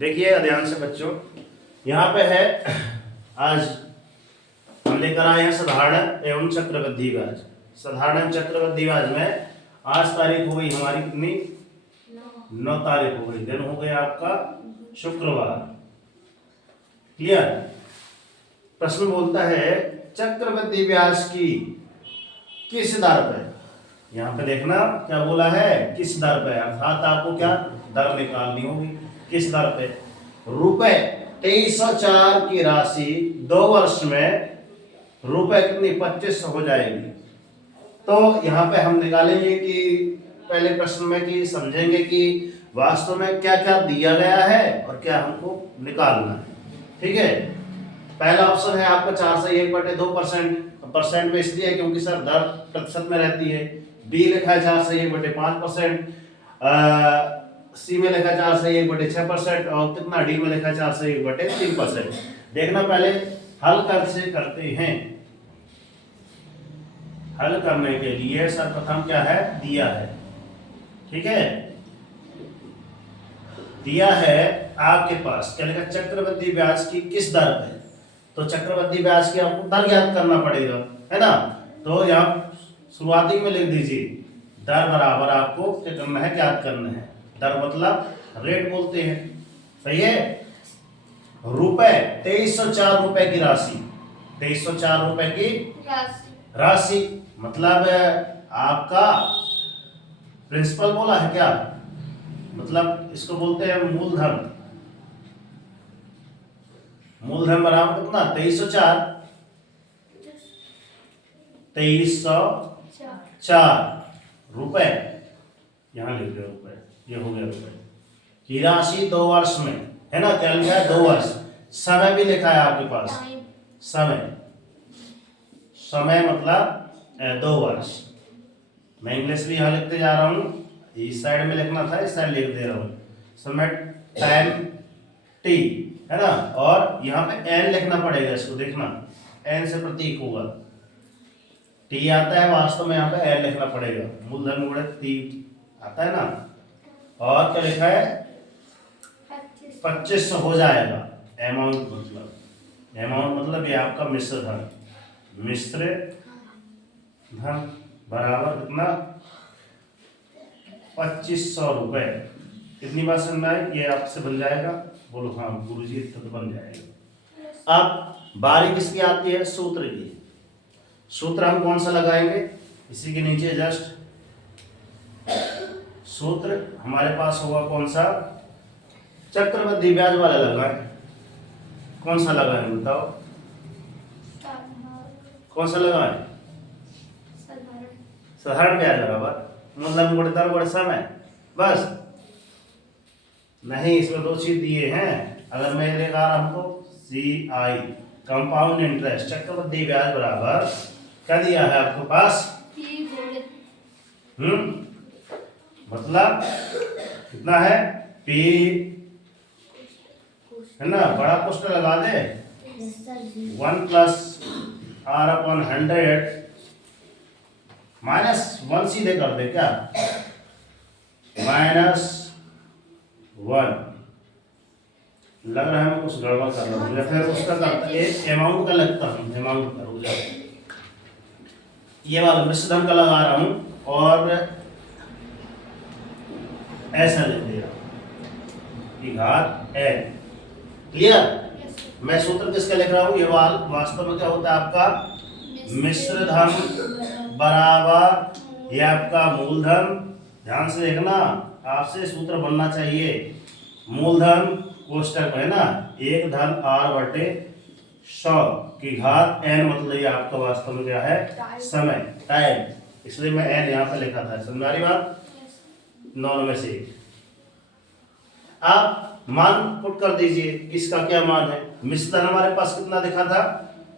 देखिए ध्यान से बच्चों, यहाँ पे है आज हम लेकर आए हैं साधारण एवं चक्रवृद्धि ब्याज। साधारण चक्रवृद्धि ब्याज में आज तारीख हो गई हमारी कितनी, 9 तारीख हो गई। दिन हो गया आपका शुक्रवार। क्लियर। प्रश्न बोलता है चक्रवृद्धि ब्याज की किस दर पर, यहाँ पे देखना क्या बोला है, किस दर पे, अर्थात आपको क्या दर निकालनी होगी, किस दर पे। रुपए 2304 की राशि 2 वर्ष में रुपए कितनी 2500 हो जाएगी। तो यहाँ पे हम निकालेंगे कि पहले प्रश्न में कि समझेंगे कि वास्तव में क्या क्या दिया गया है और क्या हमको निकालना है। ठीक है। पहला ऑप्शन है आपका 4 से 1/2%। परसेंट में इसलिए है क्योंकि सर दर प्रतिशत में रहती है। बी लिखा है 4 से 1/5%, सी में लिखा है 4 से 1/6% और कितना डी में लिखा है 4 से 1/3%। देखना पहले हल कैसे करते हैं। हल करने के लिए सर्वप्रथम क्या है, दिया है। ठीक है, दिया है आपके पास क्या लिखा, चक्रवृद्धि ब्याज की किस दर पे। तो चक्रवृद्धि ब्याज की आपको दर ज्ञात करना पड़ेगा, है ना। तो यहाँ शुरुआती में लिख दीजिए दर बराबर आपको क्या करना है, ज्ञात करना है। दर मतलब रेट बोलते हैं, सही है। रुपए 2304 रुपए की राशि, 2304 रुपए की राशि मतलब आपका प्रिंसिपल बोला है क्या, मतलब इसको बोलते हैं मूलधन। मूलधन बराबर कितना 2304 रुपए, यहां लिख दो रुपए, ये हो गया रुपए की राशि 2 वर्ष में, है ना। क्या लिखा है 2 वर्ष। समय भी लिखा है आपके पास, समय मतलब 2 वर्ष। मैं इंग्लिश भी यहां लिखते जा रहा हूं, इस साइड में लिखना था, इस साइड लिख दे रहा हूं। समय टाइम टी, है ना। और यहाँ पे एन लिखना पड़ेगा, इसको देखना एन से प्रतीक होगा, टी आता है वास्तव में यहाँ पे एन लिखना पड़ेगा। मूलधन गुणित टी आता है ना। और क्या लिखा है 2500 हो जाएगा। अमाउंट मतलब ये आपका मिश्र धन, मिश्र धन बराबर कितना 2500 रुपए। कितनी बार समझ में, ये आपसे बन जाएगा, बोलो हाँ गुरुजी इतना तो बन जाएगा। अब बारी किसकी आती है, सूत्र की। सूत्र हम कौन सा लगाएंगे, इसी के नीचे जस्ट सूत्र हमारे पास होगा कौन सा, चक्रवृद्धि ब्याज वाला लगाएं। कौन सा लगाएं बताओ, कौन सा लगाएं, साधारण ब्याज बराबर मूलधन गुणित दर गुणित समय, बस। नहीं, इसमें 2 चीज दिए हैं। अगर मैं लगा रहा हूं तो CI कंपाउंड इंटरेस्ट, चक्रवृद्धि ब्याज बराबर क्या दिया है आपके पास, मतलब कितना है P, है ना। बड़ा क्वेश्चन लगा दे 1 + R/100 -1 सीधे कर दे क्या, -1। लग रहा है मैं कुछ गड़बड़ कर रहा हूँ, या फिर उसका अमाउंट का लगता हूँ, अमाउंट का हो जाए। ये वाला मिश्रधन का लगा रहा हूँ और ऐसा लिख दे रहा हूँ की घात n। क्लियर। मैं सूत्र किसका लिख रहा हूँ, ये वास्तव में क्या होता है आपका मिश्रधन बराबर ये आपका मूलधन। ध्यान से देखना, आपसे सूत्र बनना चाहिए। मूलधन कोष्टक है ना, 1 धन R/100 की घात n, मतलब ये आपका वास्तव में क्या है, समय, टाइम। इसलिए मैं n यहाँ पे लिखा था। समझ आ रही बात, 9 में से। आप मान पुट कर दीजिए, इसका क्या मान है। मिश्रधन हमारे पास कितना दिखा था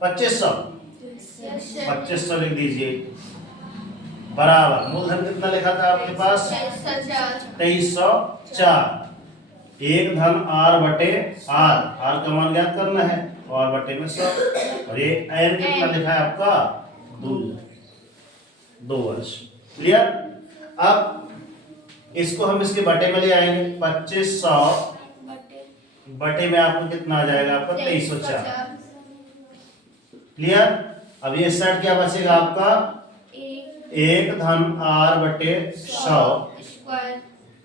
2500 लिख दीजिए, बराबर मूलधन कितना लिखा था आपके पास 2304। 1 धन R/r, R का मान ज्ञात करना है, और बटे में 100। और ये n कितना लिखा है आपका 2 वर्ष। क्लियर। अब इसको हम इसके बटे में ले आएंगे, 2500 बटे में आपको कितना आ जाएगा आपका 2304। क्लियर। अब ये साइड क्या बचेगा आपका 1 धन r बटे 100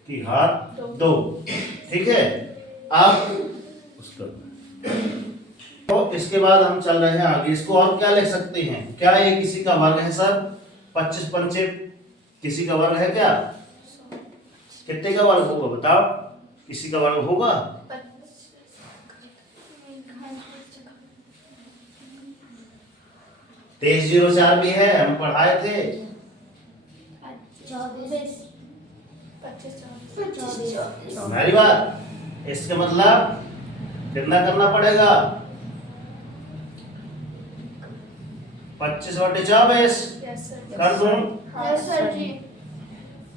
की घात 2। ठीक है। अब उसको तो इसके बाद हम चल रहे हैं आगे। इसको और क्या लिख सकते हैं? क्या ये किसी का वर्ग है सर? 25 पंचे किसी का वर्ग है क्या? कितने का वर्ग होगा बताओ? किसी का वर्ग होगा? 2304 भी है, हम पढ़ाए थे। 24 हमारी बात। इसके मतलब कितना करना पड़ेगा? 25 बटे 24 कर दूं?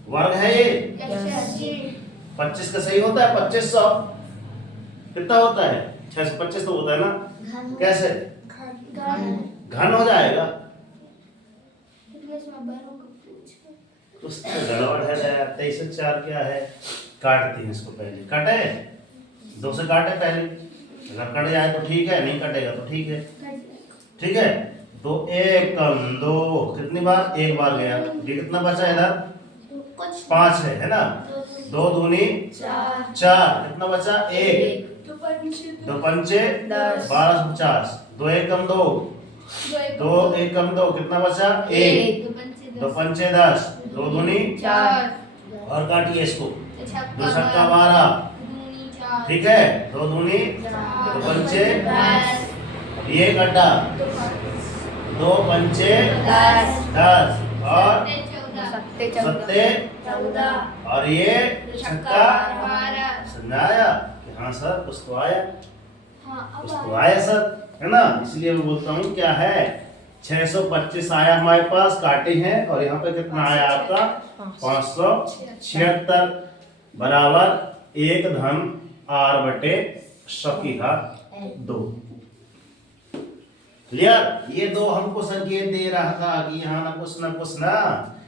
वर्ग है ये। 25 का सही होता है 2500। कितना होता है? 625 तो होता है ना। कैसे घन हो जाएगा? उससे गड़बड़ है यार। 2304 क्या है? काटते हैं इसको पहले। काटे 2 से काटे पहले। अगर कट जाए तो ठीक है, नहीं कटेगा तो ठीक है। ठीक है। तो 1 कम 2 कितनी बार? 1 बार गया। ये कितना बचा इधर? 5 है ना। 2 दूनी 4 कितना बचा? 1 2 पंचे 12 50। 2 1 कम 2 2 1 कम 2 कितना बचा? 1 2 पंचे 10 2 दूनी 4 और काटिए इसको। 2 छक्का 12। ठीक है। 2 दूनी 2 पंचे 10। ये गड्ढा 2 पंचे 10 और 7 14 और ये छक्का 12। समझाया कि हाँ सर कुछ तो आया। कुछ तो आया सर, है ना। इसलिए मैं बोलता हूँ क्या है 625 आया हमारे पास, काटे हैं। और यहाँ पे कितना आया आपका? 576 बराबर 1 धन r बटे 100 की घात 2। क्लियर। ये 2 हमको संकेत दे रहा था कि यहाँ ना कुछ ना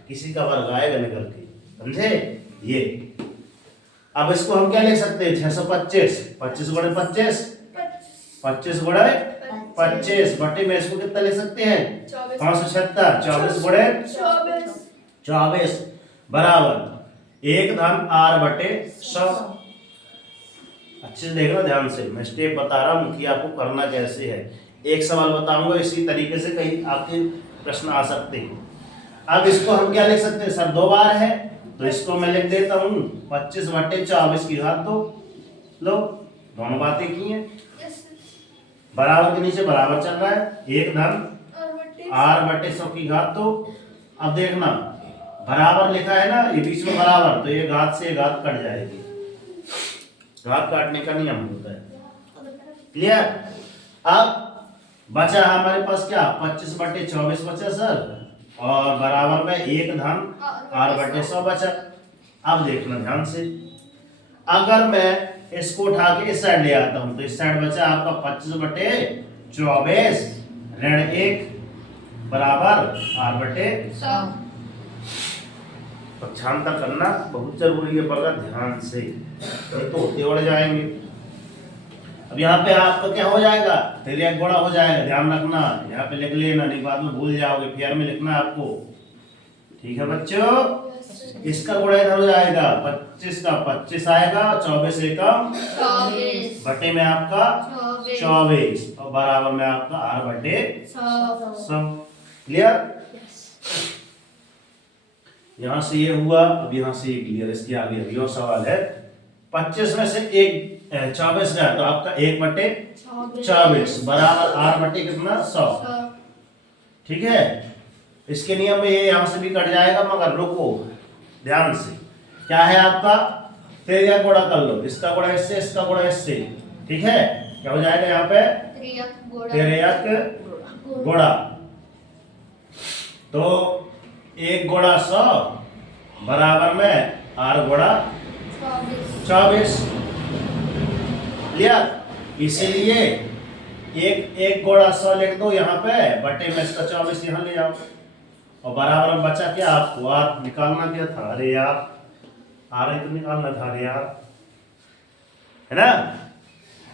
किसी का वर्ग आएगा निकल के। समझे ये। अब इसको हम क्या लिख सकते हैं? 625 25 गुणे 25 25 गुणे 25 बटे में इसको कितना लिख सकते हैं? 576 24 गुणे 24 बराबर 1 धन r बटे 100। अच्छे से देखना ध्यान से, मैं स्टेप बता रहा हूँ कि आपको करना कैसे है। एक सवाल बताऊंगा, इसी तरीके से कहीं आपके प्रश्न आ सकते हैं। अब इसको हम क्या लिख सकते हैं सर? 2 बार है तो इसको मैं लिख देता हूँ 25 बटे 24 की घात 2। लो दोनों बातें की हैं। बराबर के नीचे बराबर चल रहा है। 1 धन r बटे 100 की घात 2। अब देखना बराबर लिखा है ना, ये बीच में बराबर, तो ये घात से घात कट जाएगी। घात काटने का नियम होता है। क्लियर। अब बचा हमारे पास क्या? 25 बटे 24 बचा सर, और बराबर में 1 धन r बटे 100 बचा। अब देखना ध्यान से, अगर मैं इसको उठा के इस साइड ले आता हूं तो इस साइड बचा आपका 25 बटे 24 ऋण 1 बराबर r बटे 100। पक्षांतर करना बहुत जरूरी है, बड़ा ध्यान से, नहीं तो होते उड़ जाएंगे। अब यहाँ पे आपका क्या हो जाएगा? तिर्यक गुणा हो जाएगा। ध्यान रखना, यहाँ पे लिख लेना, नहीं बाद में भूल जाओगे। फेयर में लिखना आपको। ठीक है बच्चों। इसका गुणा इधर हो जाएगा, 25 का 25 आएगा, 24 एकम 24 बटे में आपका 24 और बराबर में आपका r बटे 100। क्लियर। यहाँ से ये हुआ। अब यहाँ से ये क्लियर। इसके आगे अभी और सवाल है। 25 में से 24 गया तो आपका 1 बटे 24 बराबर r बटे कितना? 100। ठीक है। इसके नियम में ये यहाँ से भी कट जाएगा, मगर रुको ध्यान से। क्या है आपका? तिर्यक गुणा कर लो। इसका गुणा इससे, इसका गुणा इससे। ठीक है। क्या हो जाएगा यहाँ पे? तिर्यक गुणा। तो 1 गुणा 100 बराबर में r गुणा 24। क्लियर। इसीलिए 1 गुणा 100 लिख दो यहाँ पे, बटे में इसका 24 यहाँ ले जाओ, और बराबर में बचा क्या? आपको r निकालना क्या था? अरे यार r तो निकालना था। अरे यार, है ना।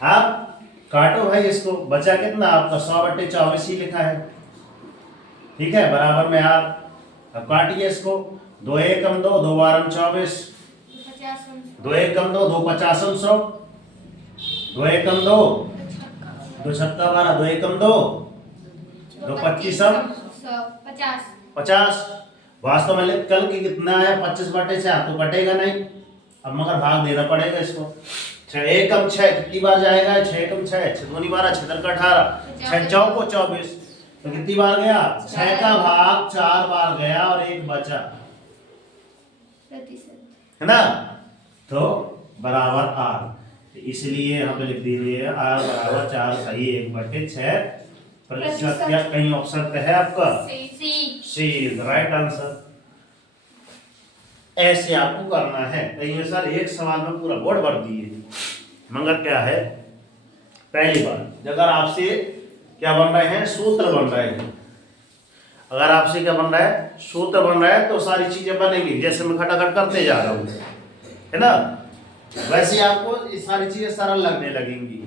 आप काटो भाई इसको, बचा कितना आपका 100/24 ही लिखा है, ठीक है, बराबर में आप अब काटिए इसको, 2 एकम 2, 2 बारम 24, 2 एकम 2, 2 पचासम 100, 2 एकम 2, 2 छक्का 12, 2 एकम 2, 2 पच्चीसम 50। वास्तव में कल की कितना है 25/4, तो कटेगा नहीं, अब मगर भाग देना पड़ेगा इसको। 6 एकम 6 कितनी बार जाएगा, 6 एकम 6, 6 दूनी 12, 6 का 18, 6 चौको 24, तो कितनी बार गया, 6 का भाग 4 बार गया और 1 बचा, है ना, तो बराबर आर, इसलिए यहाँ पे लिख दीजिए आर बराबर 4 सही 1/6 प्रतिशत, या कहीं ऑप्शन पे है आपका सी इज राइट आंसर। ऐसे आपको करना है, कहीं में सर एक सवाल में पूरा बोर्ड भर दिए, मगर क्या है, पहली बार अगर आपसे क्या बन रहे हैं, सूत्र बन रहे हैं, अगर आपसे क्या बन रहा है, सूत्र बन रहा है, तो सारी चीजें बनेंगी, जैसे मैं खटाखट करते जा रहा हूँ, है ना, वैसे आपको ये सारी चीजें सरल लगने लगेंगी,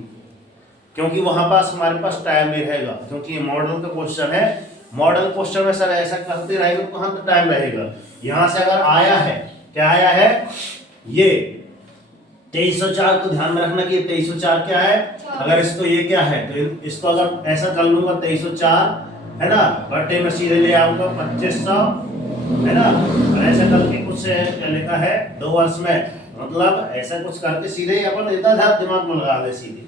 क्योंकि वहां पास हमारे पास टाइम भी रहेगा, क्योंकि ये मॉडल का क्वेश्चन है, मॉडल क्वेश्चन में सर ऐसा करते रहेगा तो कहाँ तक टाइम रहेगा। यहां से अगर आया है, क्या आया है, ये 2304 को ध्यान में रखना कि 2304 क्या है, अगर इसको ये क्या है, तो इसको अगर ऐसा कर लूंगा 2304, है ना, बट्टे में सीधे ले आऊंगा 2500, है ना, और ऐसा करके कुछ क्या लिखा है 2 वर्ष में, मतलब ऐसा कुछ करके सीधे ही अपन इतना दिमाग में लगा दे सीधे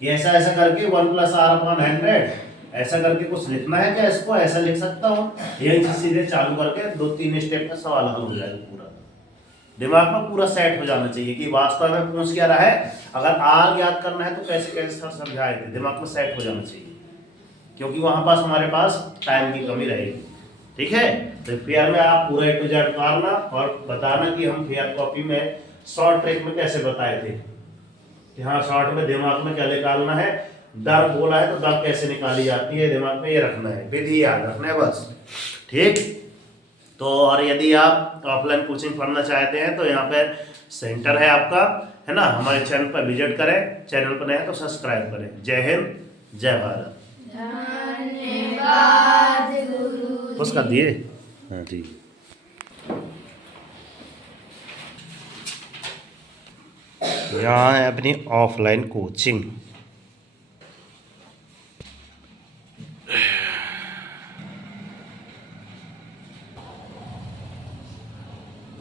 कि ऐसा ऐसा करके 1 + r/100 ऐसा करके कुछ लिखना है, क्या इसको ऐसा लिख सकता हूँ, यही चीज सीधे चालू करके 2-3 स्टेप में सवाल हल हो जाएगा, पूरा दिमाग में पूरा सेट हो जाना चाहिए कि वास्तव में पूछ क्या रहा है, अगर आर याद करना है तो कैसे कैसे सर समझाए थे, दिमाग में सेट हो जाना चाहिए, क्योंकि वहां पास हमारे पास टाइम की कमी रहेगी, ठीक है। तो फेयर में आप पूरा A to Z उतारना और बताना कि हम फेयर कॉपी में शॉर्ट ट्रिक में कैसे बताए थे, यहाँ शॉर्ट में दिमाग में क्या निकालना है, दर बोला है तो दर कैसे निकाली जाती है, दिमाग में ये रखना है, विधि याद रखना है बस, ठीक। तो और यदि आप ऑफलाइन कोचिंग पढ़ना चाहते हैं तो यहाँ पे सेंटर है आपका, है ना, हमारे चैनल पर विजिट करें, चैनल पर नए हैं तो सब्सक्राइब करें। जय हिंद, जय भारत। धन्यवाद गुरु। उसका दिए, हाँ ठीक। यहाँ है अपनी ऑफलाइन कोचिंग।